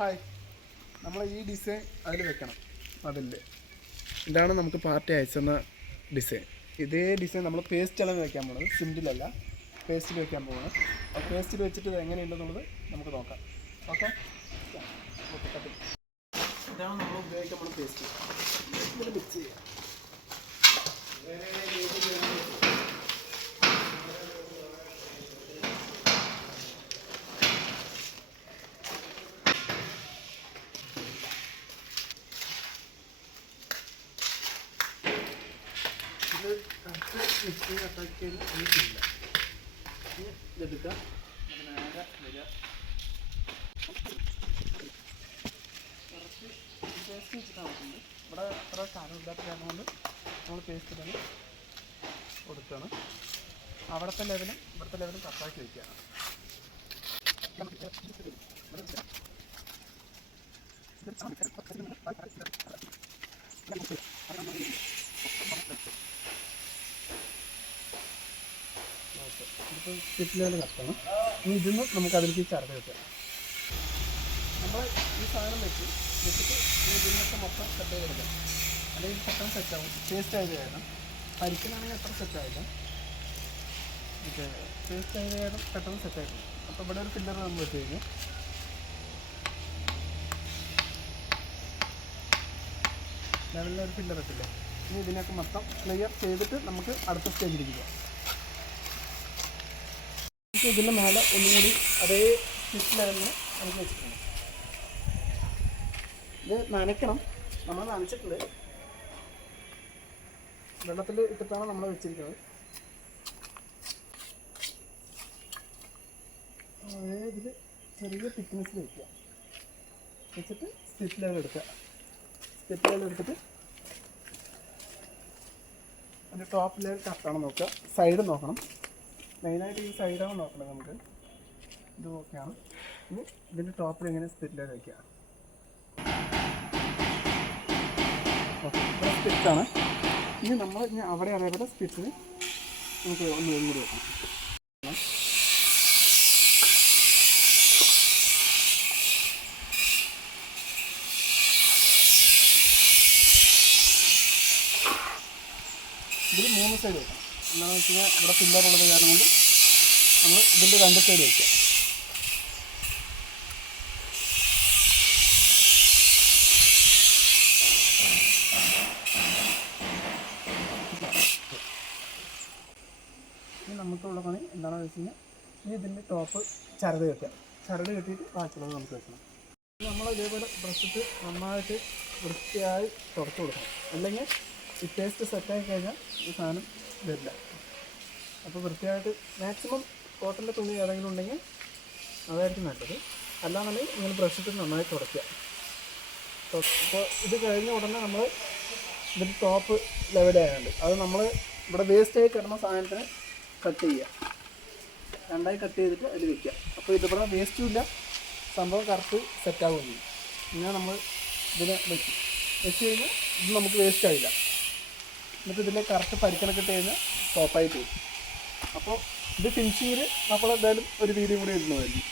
Hi, നമ്മൾ ഈ design അതിൽ വെക്കണം. അതിൽ ഇതാണ് നമുക്ക് പാർട്ടി അയച്ചെന്ന ഡിസൈൻ. ഇതേ ഡിസൈൻ നമ്മൾ പേസ്റ്റിലാണ് വെക്കാൻ പോകുന്നത്, സിമ്പിളല്ല, പേസ്റ്റിൽ വെക്കാൻ പോകുന്നത്. അപ്പോൾ പേസ്റ്റിൽ വെച്ചിട്ട് ഇത് എങ്ങനെയുണ്ടെന്നുള്ളത് നമുക്ക് നോക്കാം. ഓക്കെ, ഇതാണ് നമ്മൾ ഉപയോഗിക്കാൻ പോകുന്ന പേസ്റ്റ്. ഇതിൽ മിക്സ് ചെയ്യാം. ഇത് കറക്റ്റ് മിക്സിങ് അറ്റാക്ക് ചെയ്ത് ഒന്നിട്ടില്ല. ഇതെടുക്കുക, നേരെ വരിക. കുറച്ച് പേസ്റ്റ് വെച്ചിട്ടാണ് നോക്കുന്നത്. ഇവിടെ അത്ര സാധനം ഇല്ലാത്ത കാരണം കൊണ്ട് നമ്മൾ പേസ്റ്റ് തന്നെ കൊടുക്കുകയാണ്. അവിടുത്തെ ലെവലും ഇവിടുത്തെ ലെവലും കറക്റ്റാക്കി വയ്ക്കുകയാണ്. ഇതിപ്പോൾ സ്റ്റിച്ച് ലെവൽ കറക്റ്റാണ്. ഇനി ഇതിന്ന് നമുക്ക് അതിലേക്ക് ചേർത്ത് വെക്കാം. നമ്മൾ ഈ സാധനം വെച്ചിട്ട് ഇതിനൊക്കെ മൊത്തം സെറ്റ് ചെയ്തെടുക്കാം. അല്ലെങ്കിൽ പെട്ടെന്ന് സെറ്റാവും. പേസ്റ്റ് ആയത് കാരണം പരിക്കനാണെങ്കിൽ അത്ര സെറ്റായില്ല. ഓക്കെ, പേസ്റ്റ് ആയത് കാരണം പെട്ടെന്ന് സെറ്റായിരുന്നു. അപ്പോൾ ഇവിടെ ഒരു ഫില്ലർ നമ്മൾ വെച്ച് കഴിഞ്ഞാൽ ലെവലിലൊരു ഫില്ലർ ഇട്ടില്ലേ. ഇനി ഇതിനൊക്കെ മൊത്തം ക്ലിയർ ചെയ്തിട്ട് നമുക്ക് അടുത്ത സ്റ്റേജിലേക്ക് പോകാം. ഇതിൻ്റെ മേലെ ഒന്നും കൂടി അതേ സ്റ്റിച്ച് ലെവലിന് നമുക്ക് വെച്ചിട്ടുണ്ട്. ഇത് നനയ്ക്കണം. നമ്മൾ നനച്ചിട്ടുണ്ട്, വെള്ളത്തിൽ ഇട്ടിട്ടാണ് നമ്മൾ വെച്ചിരിക്കുന്നത്. അതേ ഇതിൽ ചെറിയ തിക്നെസ്സിൽ വയ്ക്കുക. വെച്ചിട്ട് സ്റ്റിച്ച് ലെവൽ എടുക്കുക. സ്റ്റിച്ച് ലെവൽ എടുത്തിട്ട് അതിൻ്റെ ടോപ്പ് ലെവൽ കറക്റ്റാണ് നോക്കുക. സൈഡ് നോക്കണം, മെയിനായിട്ട് ഈ സൈഡാണ് നോക്കണം. നമുക്ക് ഇത് ഓക്കെയാണ്. ഇനി ഇതിൻ്റെ ടോപ്പിൽ എങ്ങനെ സ്റ്റിച്ച് ലെവൽ വയ്ക്കുക. ഓക്കെ, ഇവിടെ സ്റ്റിച്ചാണ്. ഇനി നമ്മൾ അവിടെ അതേപോലെ സ്റ്റിച്ചിന് നമുക്ക് ഒന്ന് ഒന്നുകൂടി വെക്കണം. ഇതിൽ 3 സൈഡ് വെക്കണം. എന്താണെന്ന് വെച്ച് കഴിഞ്ഞാൽ ഇവിടെ പില്ലറുള്ളത് കാരണം കൊണ്ട് നമ്മൾ ഇതിൻ്റെ 2 സൈഡ് വയ്ക്കുക. ഇനി നമുക്കുള്ള പണി എന്താണെന്ന് വെച്ച് കഴിഞ്ഞാൽ ഇനി ഇതിൻ്റെ ടോപ്പ് ചരട് കെട്ടുക. ചരട് കെട്ടിയിട്ട് ബാക്കിയുള്ളത് നമുക്ക് വെക്കണം. നമ്മൾ ഇതേപോലെ ബ്രഷിട്ട് നന്നായിട്ട് വൃത്തിയായി തുടച്ചു കൊടുക്കണം. അല്ലെങ്കിൽ ഈ പേസ്റ്റ് സെറ്റായി കഴിഞ്ഞാൽ ഈ സാധനം വരില്ല. അപ്പോൾ വൃത്തിയായിട്ട് മാക്സിമം കോട്ടൻ്റെ തുണി ഏതെങ്കിലും ഉണ്ടെങ്കിൽ അതായിരിക്കും നല്ലത്. അല്ലാന്നുണ്ടെങ്കിൽ ഇങ്ങനെ ബ്രഷിട്ട് നന്നായി തുടയ്ക്കുക. അപ്പോൾ ഇത് കഴിഞ്ഞ ഉടനെ നമ്മൾ ഇതിൻ്റെ ടോപ്പ് ലെവലായുണ്ട്. അത് നമ്മൾ ഇവിടെ വേസ്റ്റായി കിടന്ന സാധനത്തിന് കട്ട് ചെയ്യുക. 2ആയി കട്ട് ചെയ്തിട്ട് അതിൽ വയ്ക്കുക. അപ്പോൾ ഇതിവിടെ വേസ്റ്റും ഇല്ല, സംഭവം കറക്റ്റ് സെറ്റാവുകയും ചെയ്യും. ഇങ്ങനെ നമ്മൾ ഇതിനെ വെച്ച് കഴിഞ്ഞാൽ ഇത് നമുക്ക് വേസ്റ്റ് ആയില്ല. എന്നിട്ട് ഇതിൻ്റെ കറക്റ്റ് പരിക്കണൊക്കെ ഇട്ട് കഴിഞ്ഞാൽ ടോപ്പായിട്ട് വരും. അപ്പോൾ ഇത് ഫിനിഷിങ്ങിൽ നമ്മൾ എന്തായാലും ഒരു വീഡിയോ കൂടി ഇടുന്നതായിരിക്കും.